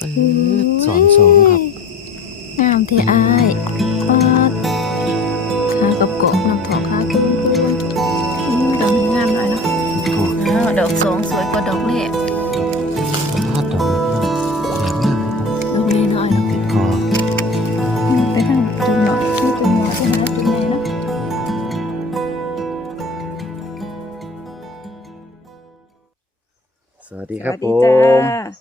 เปิดสอนสองครับ งามเทอายปาดขากับกบน้ำถอกขาขึ้นอืมดอกนี้งามหน่อยเนาะอ้าวดอกสองสวยกว่าดอกแรกปาดดอกองแบบงามดอกนี้น้อยเนาะเห็ดกอไปทางจุ่มหน่อยจุ่มหน่อยใช่ไหมจุ่มหญ่เนาะสวัสดีครับผสวัสดีจ้มา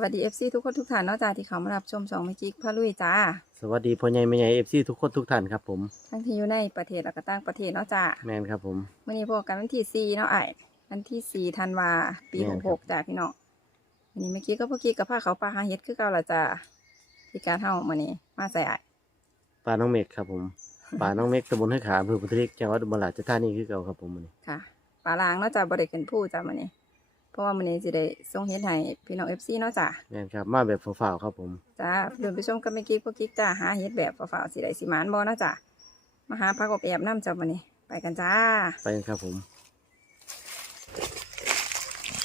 วัสดีเอฟซีทุกคนทุกท่านเนาะจ้าที่เขามารับชมสองเมจิกพาลุยจ้า สวัสดีพ่อใหญ่แม่ใหญ่เอฟซีทุกคนทุกท่านครับผม ทั้งที่อยู่ในประเทศและก็ต่างประเทศเนาะจ้าแมนครับผมวันนี้พบกันวันที่สี่เนาะไอ้ายวันที่สี่ธันวาปีแม่หนกครัหบกจ้าพี่น้องวันนี้เมื่อกี้ก็เมื่อกี้กับผ้าเขาวปลาหาเฮ็ดคือเก่าละจ้าที่การเฮามื้อนี้มาใส่ไอ้ายปลาน้องเมกครับผมปลาน้องเมกตำบลห้วยขาอำเภอพุทธเล็กจังหวัดอุบลราชธานีคือเก่าครับผมมื้อนี้ค่ะปลาลางเนาะจ้าบ่ได้ขึ้นผู้จ้ามื้อนี้ เพราะว่ามื้อนี้สิได้ส่งเฮ็ดให้พี่น้อง FC เนาะจ้าแมนครับมาแบบฝ่าวๆครับผม จ้าเดินไปชมกันเมื่อกี้พวกกิ๊กจ้าหาเฮ็ดแบบฝ่าวๆสิได้สิหมานบ่เนาะจ้ามาหาพักอบแอบน้ำจ้ามื้อนี้ไปกันจ้า ไปกันครับผม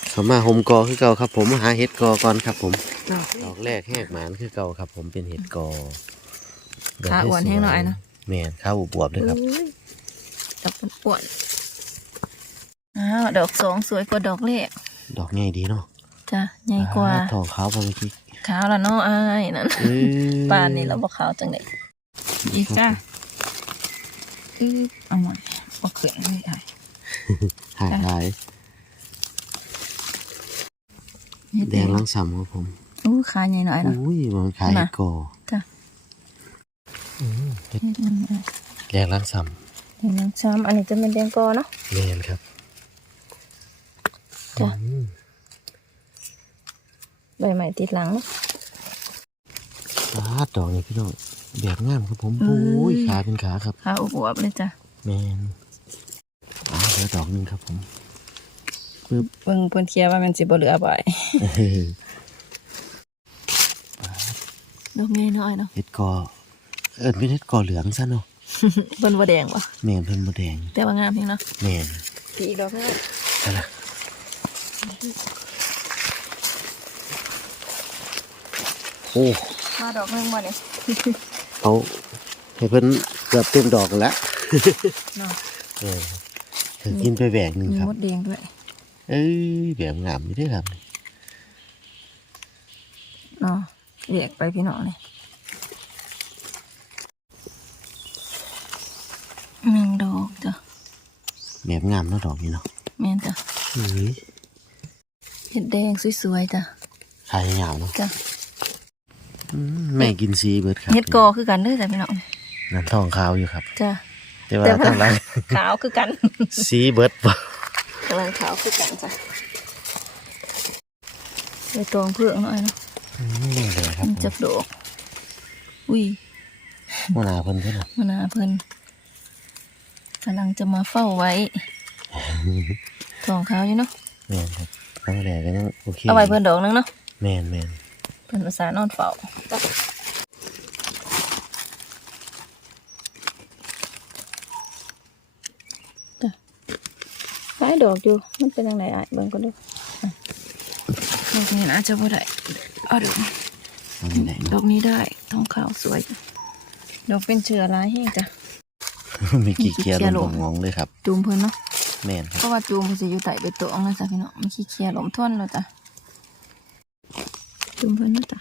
เขามาโฮมกอคือเก่าครับผมมาหาเห็ดกอก่อนครับผมดอกแรกแหกหมานคือเก่าครับ ผมเป็นเห็ดกอดกขาอ้วนแห้งหน่อยนะแมนข้าวบวบๆด้วยครับอุ้ยดอกมันอ้วนอ้าวดอกสองสวยกว่าดอกแรก ดอกใหญ่ดีเนาะจ้ะใหญ่กว่าอ่ทองขาวพอเมื่อกี้ขาวละเนาะอ้ายนั่นเอ้ยป่านนี้เราบ่ขาวจังไดอีกจ้าอือเอาใหม่บ่ขึ้นเลยอ้ายหายหายเฮ็ดแดงลังสำครับผมอู้ขาใหญ่หน่อยเนาะอุ้ยมันขายน่ะก่อจ้ะอืมเห็ดเฮ็ดมันอ้ายแดงลังสแดงน้ำช้ำอันนี้จะเป็นแดงกอเนาะำแมนครับ จ้ะอืมใบใหม่ติดหลังเนาะอ่าดอกนี่พี่น้องแบบงามครับผมเอ้โอ้ยยขาเป็นขาครับขาอวบๆเลยจ้ะแมนอ่าเหลือดอกหนึงครับผมเบิ่งเพิ่นเคลียร์ว่ามันสิบ่เหลือบ่ายเออดอกใหญ่น้อยเนาะเห็ดกอเอิญเป็นเห็ดกอเหลืองซะเนาะเพิ่นบ่แดงบ่แมนเพิ่นบ่แดงแต่ว่างามเพียงเนาะแมนสีอีกดอกนึงอะไร โอ้มาดอกนึงบ่เนี่ยเอาให้เพิ่นเกือบเต็มดอกแล้วเนาะเออถึงกินไปแหวกหนึ่งมีครับมดแดงด้วย เอ้ยแบบงามอยู่เด้วยครับเนาะแยกไปพี่น้องนี่แมงดอกจ้ะแบบงามเนาะดอกนี้เนาะแม่นจ้ะเฮ้ย เห็ดแดงสวยๆจ้ะขายยาวเนาะจ้ะอืมแม่กินซีเบิดครับเห็ดกอคือกันเด้อจ้ะพี่น้องนั่นทองขาวอยู่ครับจ้ะแต่ว่าแต่ว่าทางหลังขาวคือกันซีเบิดบ่กำลังขาวคือกันจ้ะไปตองเพื่องหน่อยเนาะอืมนี่เลยครับมันจับดอกอุ้ยหัวหน้าเพิ่นเพิ่นน่ะมานาเพิ่นกำลังจะมาเฝ้าไว้ทองขาวอยู่เนาะแม่นครับค รั้งแรกก็ยังโอเคเอาไว้เพิ่นดอกนึงเนาะแม่นแม่นเพิ่นภาษานอนเฝ้าจ้ะจ้ะหลายดอกอยู่ มันเป็นยังไงอะเบิ่งก็ดูอะดอกนี้น่าจะบ่ได้เอาดอกนี้เอาที่ไหนดเนาะอกนี้ได้ทองขาวสวย ดอกเป็นเชื้อร้ายแห้งจ้ะมีกี่เกียร์มีกี่เกียร์ลลงงงงเลยครับจูมเพิ่นเนาะ แม่นครับเพราะว่าจูมเพิ่นสิอยู่ใต้ใบตองนะจ้ะพี่น้องมันขี้เคียหลมท่วนแล้วจ้ะจูมเพิ่นเนาะจ้ะ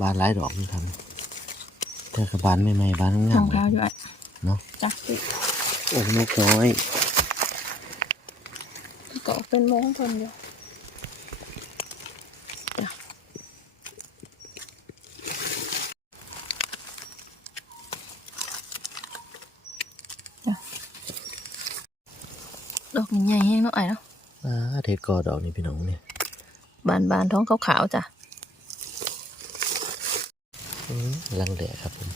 บานหลายดอกนี่ครับแต่กับบานใหม่ๆบานทงาอมงๆขาวอยู่อะเนาะจ้ะโอ้นกน้อยก็เป็นโมงเพิ่นอยู่จ้ะจ้ะ ดอกมันใหญ่แห้งเนาะไอ้เนาะอ่าเทศกอดอกนี่พี่น้องเนี่ยบานบานๆท้องขาวๆจ้ะอืมลังแหล่ครับผม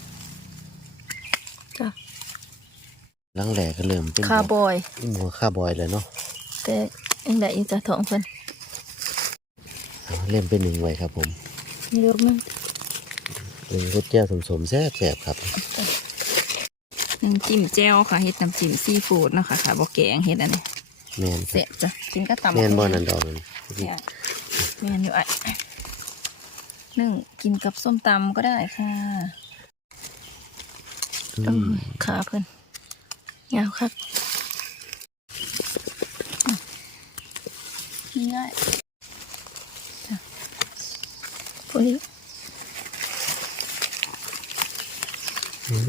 จ้ะลังแหล่ก็เริ่มเป็นคาร์บอยหัวคาร์บอยเลยเนาะแต่ยังได้อีกจ้ะท้องเพิ่นเอาเริ่มเป็นหนึ่งไว้ครับผมเยอะมากหนึ่งรสแก้วสมๆแซ่บๆครับน้ำจิ้มแจ่วค่ะเฮ็ดน้ำจิ้มซีฟู้ดเนาะค่ะค่ะบ่แกงเฮ็ดอันนี้ แม่นคเสรับร็จจ้ะกินก็ตำแม่นบ่อนันดอกนั่นเนี่ยแมนอยู่ไอ้นึ่งกินกับส้มตำก็ได้ค่ะอืโอ้มยขาเพิ่นยาวครับนี่ได้จ้ะพวกนี้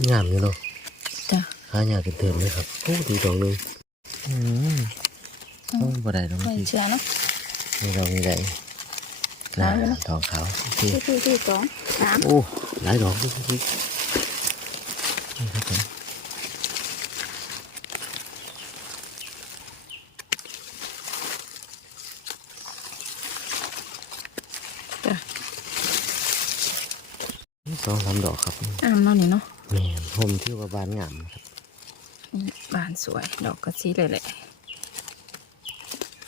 งามอยู่เนาะจ้ะหายากกันเติมเลยครับโอ้ดีดอกหนึงอืม โอ้บ่ได้ดอกไม่นี่เชื่อเนาะนี่ดอกนี่ได้ขาวอยู่เนอะทองขาวโอเคที่ที่ที่สองสามโอ้หลายดอกด้วยพี่นี่ครับผมจ้ะสองสามดอกครับอ้ามเนาะนี่เนาะแม่นผมที่ว่าบานงามครับนี่บานสวยดอกกระซีเลยแหละ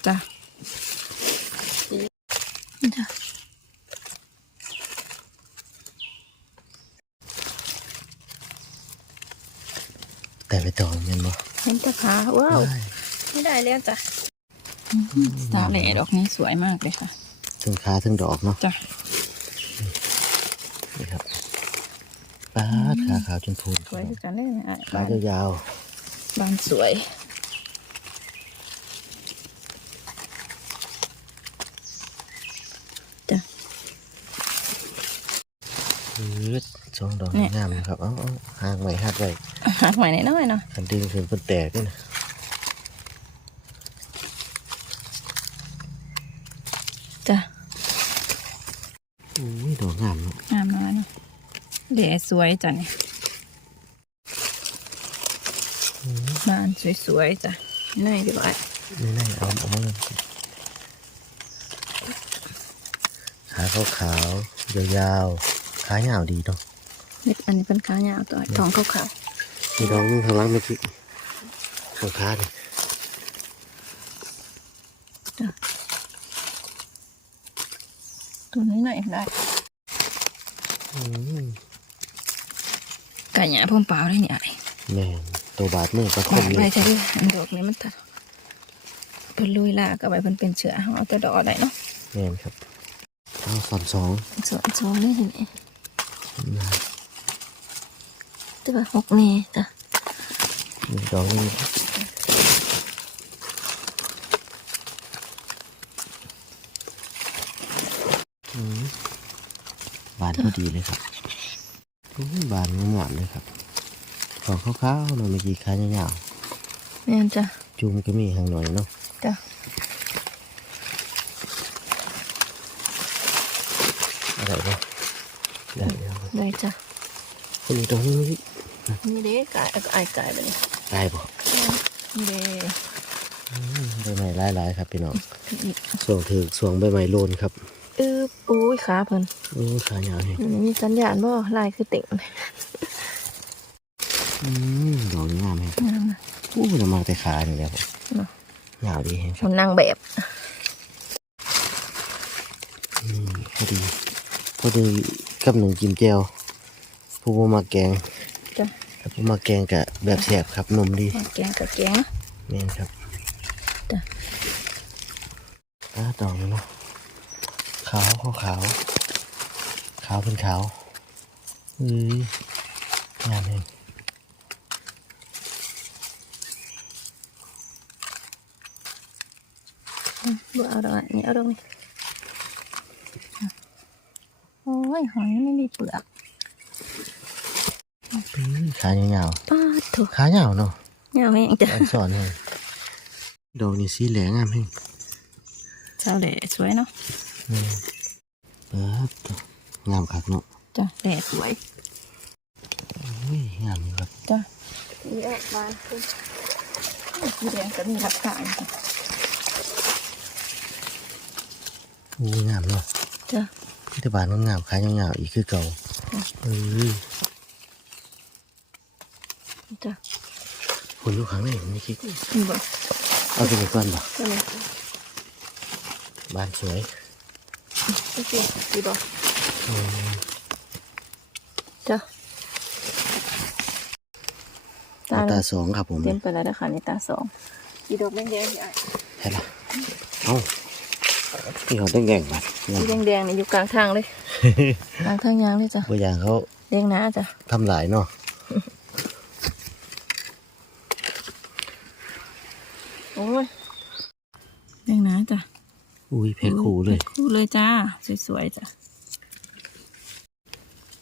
จ้ะจ้ะแต่ไปต่อเงินบ่เห็นตะขาว้าวได้ไม่ได้แล้วจ้ะสาแหล่ดอกนี้สวยมากเลยค่ะถึงขาถึงดอกเนาะจ้ะนี่ครับปาดขาขาวจนพูนสวยด้วยกันเลยนะขาบานยาวบานสวย จ้ะ ๆยืดส องดอกงามนะครับ เอาเอาห่างไว้หัดไว้หักใหม่น้อยๆเนาะคันดึงขึ้นเพิ่นแตกด้วยนะจ้ะอุ้ยดอกงามเนาะงามน้อยเนาะเดะสวยจ้ะเนี่ยบานสวยๆจ้ะนี่ดีกว่านี่น่าเอาเอามาเลยขาขาวขาวๆยาวๆขายาวดีเนาะ เล็กอันนี้เป็นขายาวตัวทองขาวมีดอกหนึงข้างหล่างเมื่อกี้ข้างขาดิๆจ้ะตัวนี้หน่อยได้อืมไก่หยาพ่มเปล่าได้เนี่ยไอ้แม่นตัวบาดมือประคบามดนี่ไปใช่ด้วยอันดอกนี้มันตัดเพิ่นลุยล่าก็ไปเพิ่นเป็นเชื้อเอาแต่ดอกได้เนาะแม่นครับเอาสอนสองส่วนสองนี่เห็นไหมนะ แต่ว่าหกเมจ้ะมีดอกหนึงอืมบานพอดีเลยครับอุ้ยบานงามๆเลยครับของขาวๆหน่อยเมื่อกี้ขายาวแม่นจ้ะๆจุ่มก็มีห่างหน่อยเนาะจ้ะอะไรบ้างได้แล้วได้จ้ะคนนี้ตรงนี้ นี่เด้ไก่ไอ้ไก่แบบนี้ได้บ่นี่เด้ใบไม้หลายๆครับพี่น้องอีกส่วงถือส่วงใบไม้โลนครับอึบอุ้ยขาเพิ่นโอ้ขายาวนี่อันนี้มีสัญญาณบ่ลายคือเต่งอืมดอกนี้งามไหมงามนะโอ้จะมาแต่ขานี่แหละผมเนาะยาวดีเห็นคมัรับนนางแบบอืมพอดีพอดีกับหนึ่งกินแก้วผู้บ่มาแกง จ้ะถ้าผู้มาแกงกะแบบแสบครับนมดีแกงกับแกงนะแม่นครับจ้ะอ่าดอกนี้เนาะขาวขาวขาวขาวเป็นขาวเฮ้ยงามเองบ่เอาดอกอันนี้เอาดอกนี้โอ้ยหอยไม่มีเปลือกอืม ขายาวป้าดถูกๆขายาวเนาะยาวแห้งจ้ะอักษรให้ดอกนี้สีเหลืองงามให้เจ้าแหล่สวยเนาะอืมเปิดงามคักเนาะจ้ะแหล่สวยอุ้ยงามอยู่ครับจ้ะนี่แหละบานคือสีแดงก็มีหลักฐานจ้ะอุ้ยงามเนาะจ้ะพิธบาลงามๆขายยาวๆอีกคือเก่าเอ้ย จ้ะ คนอยู่ข้างในไม่คิดนี่บ่เอาไปไหนก่อนบ่ก็เลยบ้านสวยโอเคดีบ่อืมจ้ะตาเอาตาสองครับผมเต็มไปแล้วนะคะนี่ตาสองอีดอกแดงๆที่ไอ้ใช่ละเอาที่เขาแดงๆบัดสีแดงๆนี่อยู่กลางทางเลยกลางทางยางเลยจ้ะตัวอย่างเขาแดงหนาจ้ะทำหลายเนาะ โอ้ยแดงหนาจ้ะ อุ้ยเพชรคู่เลยคู่เลยจ้า สวยๆจ้ะ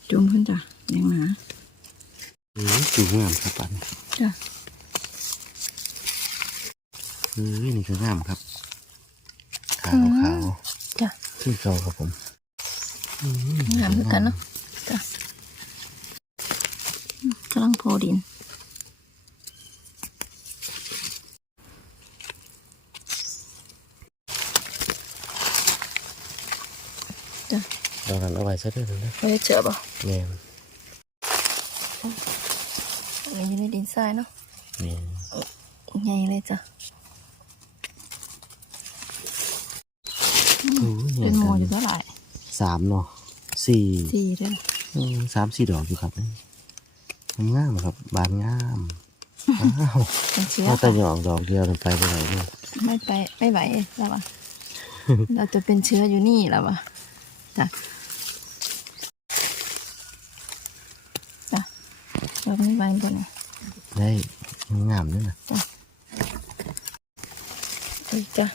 จุ่มขึ้นจ้ะแดงหนาอือจูงามครับปันจ้ะเฮ้ยนี่คืองามครับ ขาวขาวจ้ะที่เก่าครับผมอืงามเหมือนกันเนาะจ้ะกำลังโพดิน ดอกนั้นเอาไว้ซะด้วยนะไม่ได้เจอป่ะแม่นอันนี้อยู่ในดินทรายเนาะแม่นใหญ่เลยจ้ะโอ้ยเป็นโมอเห็ยู่นกัเท่านไหร่สามเนาะสี่สี่เด้ออืมสามสี่ดอกอยู่ครับงามๆครับ บานงามอ้าวเป็นเชื้อเอาแต่ค่ะหยอกดอกเดียวลงไปไปไหนเนี่ยไม่ไปไม่ไหวแล้ววะเราจะเป็นเชื้ออยู่นี่แล้ววะจ้ะจ้ะ เราไม่ไหวบนน่ะได้งามด้วยนะอีกจ้ะ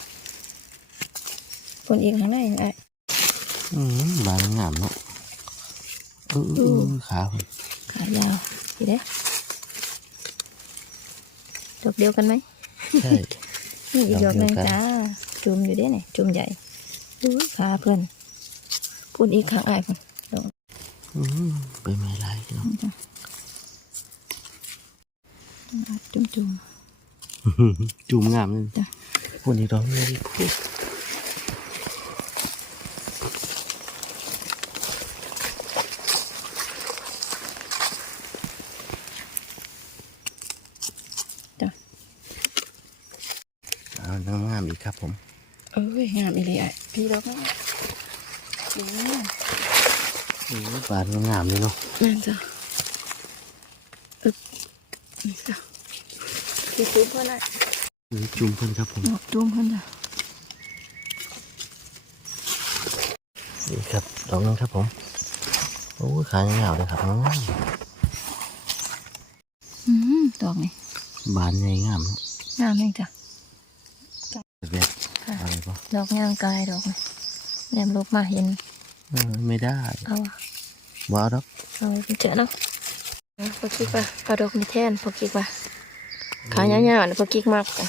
บนอีกข้างในไอ้อืมบานงามเนาะเออเออเออขาผมขายาวดีเด้ดอกเดียวกันไหมใช่นี่อีกดดออกกหเดีนึ่ยวงกันจ้าจุ่มอยู่เด้เนี่ยจุ่มใหญ่ดูขาเพื่อนพูดอีกข้างไอ้ายเพื่อนดอกอืมไปไม่ไรเนาะนี้ จ้ะจุ่มจุ่มจุ่มงามเลยจ้ะพูดอีกดอกเลยพูดๆจ้ะเอาน้ำงามอีกครับผม เอ้ยงามอีเลยไอ้พี่ดอกนี่ดีงามอืมบานงามเลยเนาะนั่นจ้ะอึบนี่จ้ะพี่ จุ่มเพื่อนไอ้อืมจุ่มเพิ่นครับผมดอกจุ่มเพื่อนจ้ะนี่ครับดอกนึงครับผมโอ้ยขายาวเลยครับงามอืมดอกนี่บานใหญ่งามเนาะงามเองจ้ะแบบค่ะอะไรปะดอกงามกายดอกนี่แหลมลบมาเห็นเออไม่ได้เอาอะว้าวดอกเอาไปเจอเนาะเอาพอกิกป่ะเอาดอกนี่แทนพอกิกป่ะ ขายาวๆนะพอกิกมากจ้ะ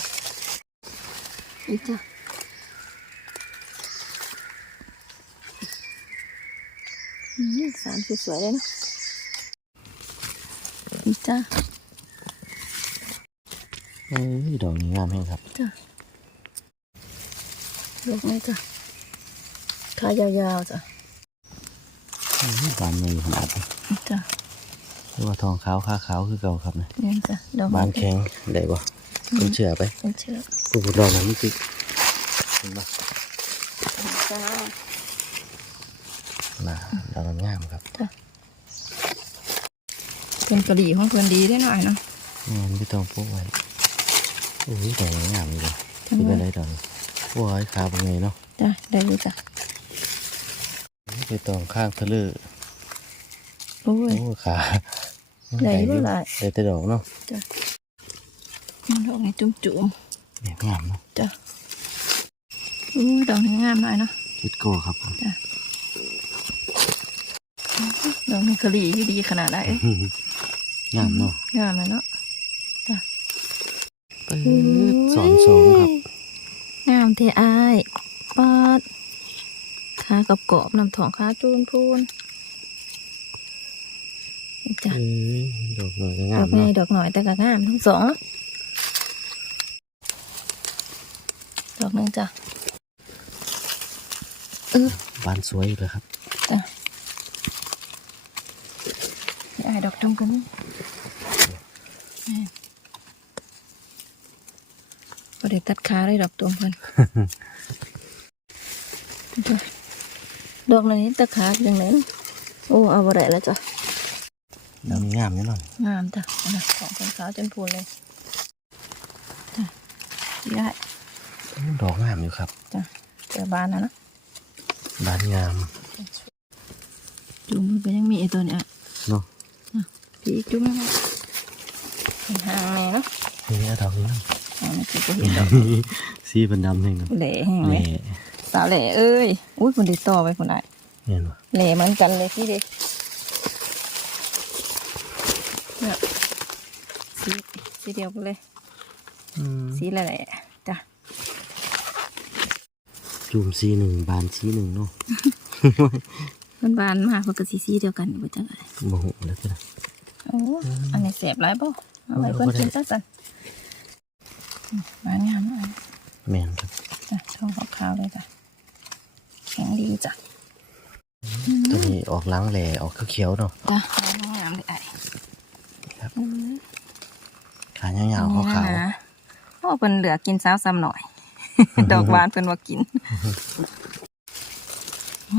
อีกจ้ะอืมสามสวยๆเลยเนาะอีกจ้ะเอ้ยดอกนี้งามแห้งครับจ้ะดอกนี่จ้ะขายาวๆจ้ะเอ้ยบานใหญ่ขนาดนี้อีกจ้ะเรียกว่าทองขาวขาขาวคือเก่าครับนะนี่จ้ะดอกบานแข็งได้ปะเป็นเชื่อไปเป็นเชือกกูดอกนั้นมันติเห็นปะจ้าน่ะดอกนั้นงามครับเป็นกะหรี่ของเพื่อนดีได้หน่อยเนาะงานไม่ต้องพกไว้โอ้ยดอกนี้งามเลยจังที่เลเป็นยไรดอกนี้ว้ายขาเป็นไงเนาะจ้ะได้อยู่จ้ะไปตองข้างทะเลอ โอ้ยโอ้ยขาได้อยู่อยู่หลายได้แต่ดอกเนาะดอกนี้จุ่มจุ่มเนี่ยงามเนาะๆจ้ะอู้ดอกนี้งามหน่อยเนาะทิดโก้ครับผมดอกนี้กะหรี่อยู่ดีขนาดไหนงามเนาะงามเลยเนาะปื๊ดสอนสองครับงามเทอายปาดขากับกรอบๆนำถองขาจูนพูนนี่ จ้ะเอ้ยดอกหน่อยก็ดงาอมกใหญ่เนาะดอกหน่อยแต่ก็งามทั้งสองเนาะดอกหนึงจ้ะเออบานสวยเลยครับจ้ะนี่อายดอกดำกันนี่พอได้ตัดขาเลยดอกตัวเพิ่น จ้ะดอกนี้ตัดขาจังไหนโอ้เอาบ่ได้แล้วจ้ะดอกนี้ งามแน่นอนงามจ้ะนะของคนขาวจนพูนเลยจ้ะได้ดอกงามอยู่ครับจ้ะแต่อบ้านนะเนาะบ้านงามจุ่มมันเป็นยังมีไอตัวเนี้ยเนาะพี่จุ่มมันเป็นหางแม่เนาะนี่ดอกนี้หางนี่คือบ่เห็นดอกสีเป็นดำแห้งครับแหล่แห้งไหมแม่สาวแหล่เอ้ยอุ้ยคนติดต่อไปคนไหนเห็นปะแหล่เหมือนกันเลยพี่เด็กเนี่ยสี สีเดียวกันเลย อืมสีแหล่จ้ะจุ่มสีหนึ่งบานสีหนึ่งเนาะ มันบานมากเพราะกับสีสีเดียวกันอยู่จังไงโมโหแล้วก็ได้โอ้อันนี้เสียบไรบ่เอาไว้เพิ่นกินซะสันอืมบานงามมากแม่นครับจ้ะช่องขาวๆเลยจ้ะแข็งดีจ้ะตัวนี้ออกล้างแหล่ออกเขียวๆเนาะจ้ะบานงามเลยไอ้ครับ อืมขายาวๆขาวนี่นะโอ้เพิ่นเหลือกินสาวซ้ำหน่อย ดอกบานเพิ่นว่ากิน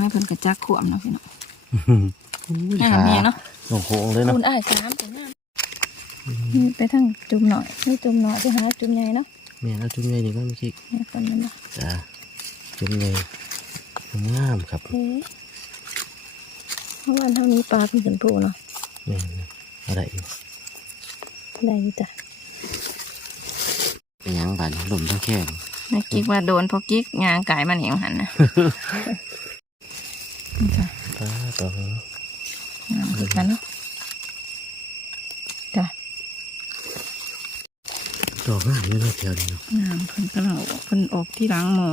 ให้เพิ่นกระจักขวมเนาะพี่น้องๆงามขาแม่เนาะโอ้โหเลยเนาะคุณอ้ายสามตัวงามนี่ไปทางจุ่มหน่อยนี่จุ่มหน่อยไปหาจุ่มใหญ่เนาะแม่แล้วจุ่มใหญ่นี่ก็ไม่คิดนี่คนนั้นเนาะจ้าจุ่มใหญ่งามครับเฮ้ยเพราะว่าเท่านี้ปลาเพิ่นเป็นผู้เนาะแม่นอะไรอยู่ได้อยู่จ้ะ เป็นหยังบานลมทั้งแข้งแม่กิ๊กว่าโดนพอกิ๊กยางไก่มันเหนียวหันนะนี่จ้ะป้าตัวงามคือกันเนาะจ้ะดอกงามอยู่เนาะแถวนี้เนาะงามเพิ่นกำลังออกเพิ่นออกที่หล้างหมอ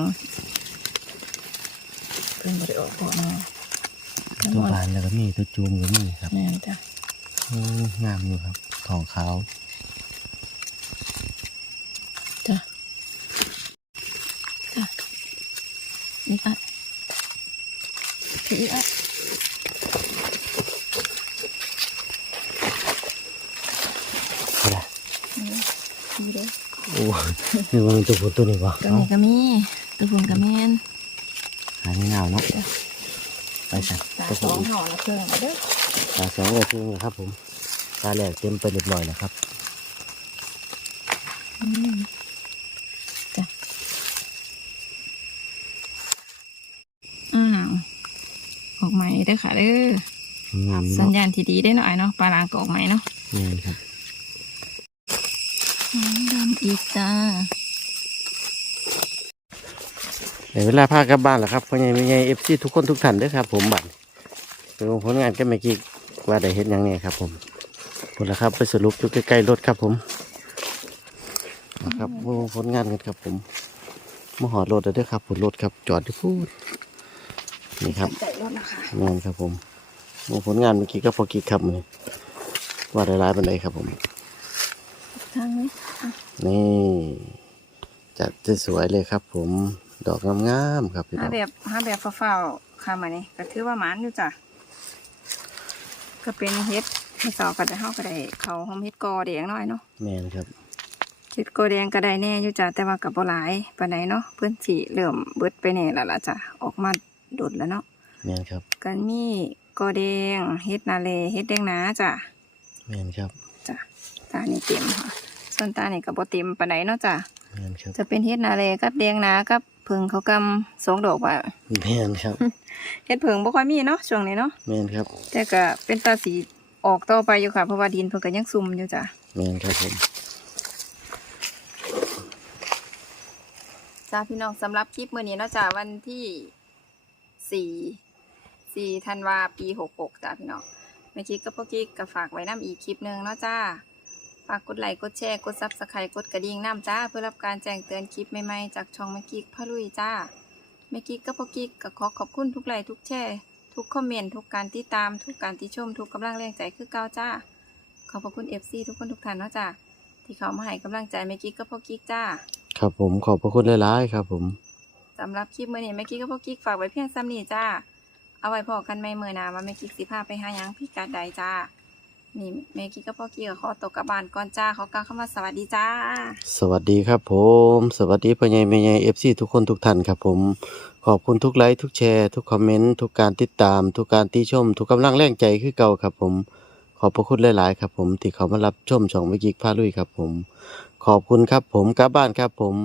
เพิ่นบ่ได้ออกก่อนเนาะตัวบานแล้วก็มีตัวจูมก็มีครับแม่นจ้ะโอ้งามอยู่ครับทองขาว จ้ะจ้ะนี่อะ พี่อะนี่แหละนี่พี่เด้อโอ้นี่ว่ามันตัวผลตัวนี้วะตัวนี้ก็มีตัวพุ่นก็แม่นหาไม่งามเนาะไปสั่ตาตัวสผองลห่อละเครื่องเอาเด้อตาสองเลยคือครับผมตาแหลกเต็มไปเรียบร้อยแล้วครับ อืมจ้ะอ้าว ออกใหม่เด้อค่ะเด้องามสัญเนาะญาณที่ดีได้หน่อยเนาะปลาลางก็ออกใหม่เนาะแม่นครับอืมดำอีกจ้าเดี๋ยวเวลาพากลับบ้านแล้วครับพ่อใหญ่แม่ใหญ่เอฟซีทุกคนทุกท่านเด้วยครับ ผมบัตรไปลงผลงานกันเมื่อกี้ว่าได้เห็นยังไงครับ ผมผลแล้วครับไปสรุปอยู่ใกล้ๆรถครับผมนะครับมาลงผลงานกันครับ ผมมาหอดรถแล้วเด้อครับผลรถครับจอดที่พูด นี่ครับใจรถนะคะงานครับผมมาผลงานเมื่อกี้ก็พอกี้ครับมือว่าได้ร้ายเป็นไรครับผมทางนี้นี่จัดสวยๆเลยครับ ผมดอกงามๆครับพี่หาน้องแบบหาแบบเฝ้าๆค่ะมานี่ก็ถือว่าหมานอยู่จ้ะก็เป็นเฮ็ดให้สอก็จะเฮาก็ได้เขาหอมเฮ็ดกอแดงหน่อยเนาะแม่นครับเฮ็ดกอแดงก็ได้แน่อยู่จ้ะแต่ว่าก็บ่หลายปานใดเนาะเพิ่นสิเริ่มเบิดไปแน่แล้วล่ะจ้ะออกมา โดดแล้วเนาะแม่นครับกันมีกอแดงเฮ็ดนาเลเฮ็ดแดงหนาจ้ะแม่นครับจ้ะตานี่เต็มค่ะส่วนตานี่ก็บ่เต็มปานใดเนาะจ้ะแม่นครับจะเป็นเฮ็ดนาเลกับแดงหนากับเพิงเขากำสองดอกว่าแม่นครับเฮ็ดเพิงบ่ค่อยมีเนาะช่วงนี้เนาะแม่นครับ แต่ก็เป็นตาสีออกต่อไปอยู่ค่ะเพราะว่าดินเพิ่นก็ยังซุ่มอยู่จ้ะแม่นครับผมจ้าพี่น้องสำหรับคลิปมื้อนี้เนาะจ้ะวันที่ สี่สี่ธันวาปีหกหกจ้าพี่น้องแม่กิ๊กกับพ่อกิ๊กก็ฝากไว้นํอีกคลิปหนึ่งเนาะจ้า ฝากกดไลค์กดแชร์กดซับสไครต์กดกระดิ่งน้ำจ้า เพื่อรับการแจ้งเตือนคลิปใหม่ๆจากช่องแม่กิ๊กพะลุยจ้าแม่กิ๊กกับพ่อกิ๊กก็ขอขอบคุณทุกไลค์ทุกแชร์ทุกคอมเมนต์ทุกการติดตามทุกการติชม ทุกกำลังแรงใจคือเก่าจ้า ขอบพระคุณ FC ทุกคนทุกท่านเนาะจ้าที่เขามาให้กำลังใจแม่กิ๊กกับพ่อกิ๊กจ้า ครับผมขอบพระคุณหลายๆครับผม สำหรับคลิปมื่อนี้แม่กิ๊กกับพ่อกิ๊กฝากไว้เพียงซ้ำนี้จ้า เอาไว้พอกันไม่เมื่อนาว่าแม่กิ๊กสิพาไปหายังพี่กาดใดจ้า นี่แม่กิ๊กกับพ่อกิ๊กขอตกกลับานก่อนจ้าขอกล่าวคำว่าสวัสดีจ้า สวัสดีครับผม สวัสดีพ่อใหญ่แม่ใหญ่เอฟซีทุกคนทุกท่านครับผม ขอบคุณทุกไลค์ทุกแชร์ทุกคอมเมนต์ทุกการติดตาม ทุกการติชม ทุกกำลังแรงใจคือเก่าครับผม ขอบพระคุณหลาย ๆ ครับผมที่เขามารับชมช่องวิกิกพาลุยครับผม ขอบคุณครับผมกลับบ้านครับผม